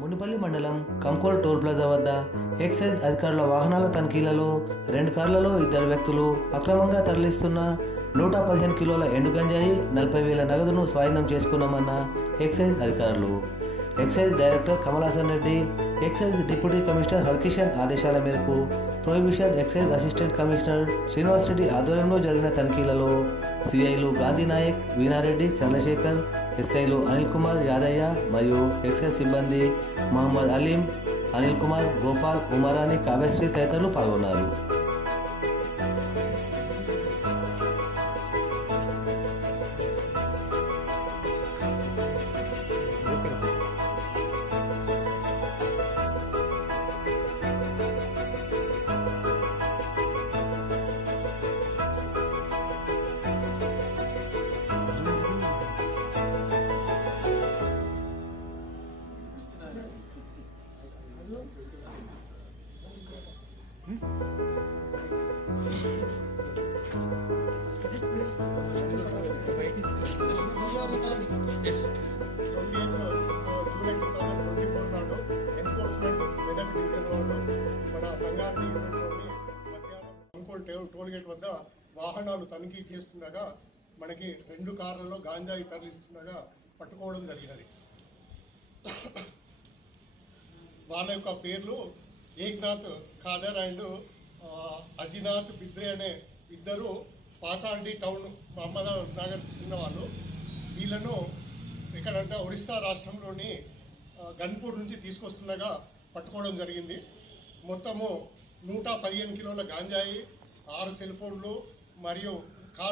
మునిపల్లి మండలం Kankol toll plaza వద్ద excise అధికారుల వాహనాల తనిఖీలలో 2 కార్లలో 2 వ్యక్తులు అక్రమంగా తరలిస్తున్న 115 కిలోల ఎండు గంజాయి 40,000 నగదును స్వాధీనం చేసుకున్నామన్న ఎక్సైజ్ అధికారులు. Excise director Kamalasan Reddy, excise deputy commissioner Harkishan ఆదేశాల మేరకు prohibition excise assistant commissioner Srinivas Reddy ఆధ్వర్యంలో జరిగిన తనిఖీలలో సిఐలు గాంధీ నాయక్, వీణారెడ్డి, చంద్రశేఖర్, ఎస్ఐలు అనిల్ కుమార్ యాదయ్య మరియు ఎక్సైజ్ సిబ్బంది మహమ్మద్ అలీం, అనిల్ కుమార్, గోపాల్, ఉమారాణి, కావ్యశ్రీ తదితరులు పాల్గొన్నారు. టోల్ గేట్ వద్ద వాహనాలు తనిఖీ చేస్తుండగా మనకి 2 కార్లలో గాంజాయి తరలిస్తుండగా పట్టుకోవడం జరిగినది. వాళ్ళ యొక్క పేర్లు ఏక్నాథ్ ఖాదర్ అండ్ అజినాథ్ బిద్రే అనే ఇద్దరు పాతాండి టౌన్ మహమ్మద్ నగర్ చెందిన వాళ్ళు. వీళ్ళను ఎక్కడంటే ఒరిస్సా రాష్ట్రంలోని గన్పూర్ నుంచి తీసుకొస్తుండగా పట్టుకోవడం జరిగింది. మొత్తము 115 కిలోల గాంజాయి, 6 సెల్ ఫోన్లు మరియు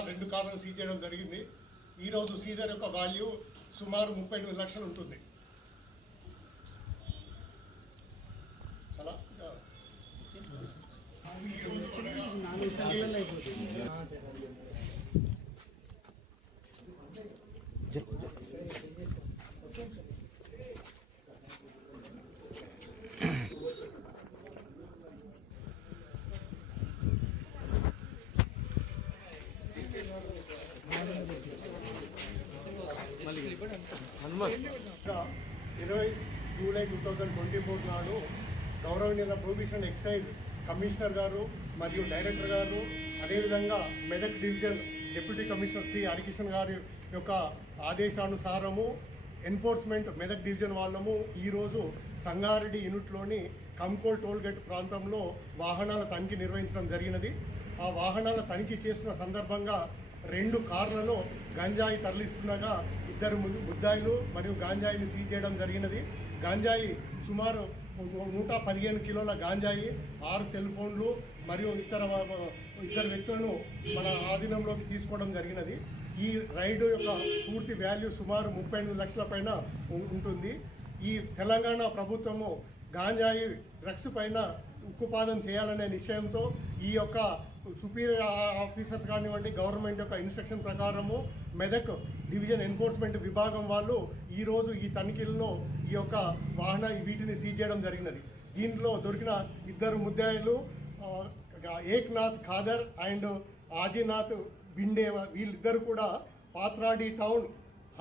2 కార్లను సీజ్ చేయడం జరిగింది. ఈరోజు సీజర్ యొక్క వాల్యూ సుమారు 38 లక్షలు ఉంటుంది. చాలా జూలై 2024 నాడు గౌరవనీయుల ప్రొహిబిషన్ ఎక్సైజ్ కమిషనర్ గారు మరియు డైరెక్టర్ గారు, అదేవిధంగా Medak division deputy commissioner Shri Harikishan గారి యొక్క ఆదేశానుసారము ఎన్ఫోర్స్మెంట్ మెదక్ డివిజన్ వాళ్ళము ఈరోజు సంగారెడ్డి యూనిట్లోని కంకోల్ టోల్ గేట్ ప్రాంతంలో వాహనాల తనిఖీ నిర్వహించడం జరిగినది. ఆ వాహనాల తనిఖీ చేస్తున్న సందర్భంగా 2 కార్లలో గంజాయి తరలిస్తుండగా 2 ముద్దాయిలు మరియు గాంజాయిని సీజ్ చేయడం జరిగినది. గాంజాయి సుమారు 115 కిలోల గాంజాయి, 6 సెల్ ఫోన్లు మరియు ఇద్దరు వ్యక్తులను మన ఆధీనంలోకి తీసుకోవడం జరిగినది. ఈ రైడ్ యొక్క పూర్తి వాల్యూ సుమారు 38 లక్షల పైన ఉంటుంది. ఈ తెలంగాణ ప్రభుత్వము గాంజాయి డ్రగ్స్ పైన ఉక్కుపాదం చేయాలనే నిశ్చయంతో ఈ యొక్క సుపీరియర్ ఆఫీసర్స్ కానివ్వండి, గవర్నమెంట్ యొక్క ఇన్స్ట్రక్షన్ ప్రకారము మెదక్ డివిజన్ ఎన్ఫోర్స్మెంట్ విభాగం వాళ్ళు ఈరోజు ఈ తనిఖీల్లో ఈ యొక్క వీటిని సీజ్ చేయడం జరిగినది. దీంట్లో దొరికిన 2 ముద్దాయిలు ఏక్నాథ్ ఖాదర్ అండ్ ఆజినాథ్ బిండే, వీళ్ళిద్దరు కూడా పాత్రాడి టౌన్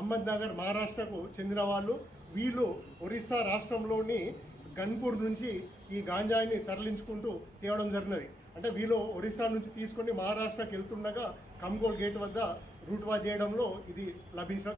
అహ్మద్ నగర్ మహారాష్ట్రకు చెందిన వాళ్ళు. వీళ్ళు ఒరిస్సా రాష్ట్రంలోని గన్పూర్ నుంచి ఈ గాంజాయిని తరలించుకుంటూ తేవడం జరిగినది. అంటే వీళ్ళు ఒరిస్సా నుంచి తీసుకొని మహారాష్ట్రకి వెళ్తుండగా కంకోల్ గేట్ వద్ద రూట్ వాచ్ చేయడంలో ఇది లభించడం